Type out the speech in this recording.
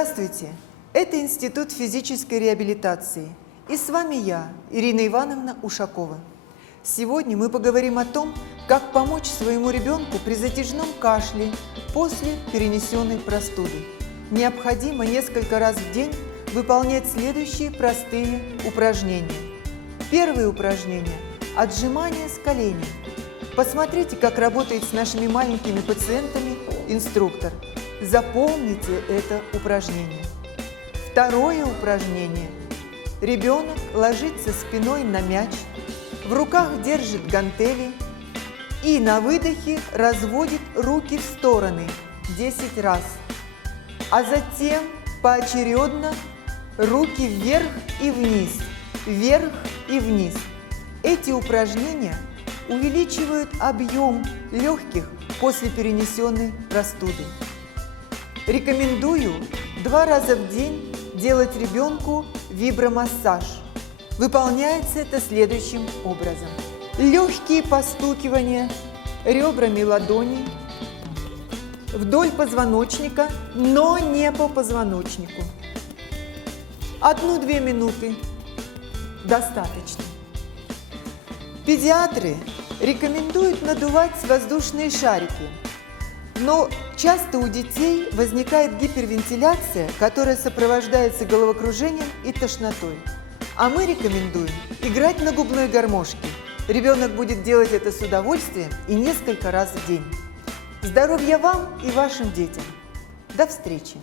Здравствуйте! Это Институт физической реабилитации. И с вами я, Ирина Ивановна Ушакова. Сегодня мы поговорим о том, как помочь своему ребенку при затяжном кашле после перенесенной простуды. Необходимо несколько раз в день выполнять следующие простые упражнения. Первое упражнение – отжимание с коленей. Посмотрите, как работает с нашими маленькими пациентами инструктор. Запомните это упражнение. Второе упражнение. Ребенок ложится спиной на мяч, в руках держит гантели и на выдохе разводит руки в стороны 10 раз, а затем поочередно руки вверх и вниз, вверх и вниз. Эти упражнения увеличивают объем легких после перенесенной простуды. Рекомендую 2 раза в день делать ребенку вибромассаж. Выполняется это следующим образом. Легкие постукивания ребрами ладоней вдоль позвоночника, но не по позвоночнику. 1-2 минуты достаточно. Педиатры рекомендуют надувать воздушные шарики, но часто у детей возникает гипервентиляция, которая сопровождается головокружением и тошнотой. А мы рекомендуем играть на губной гармошке. Ребенок будет делать это с удовольствием и несколько раз в день. Здоровья вам и вашим детям! До встречи!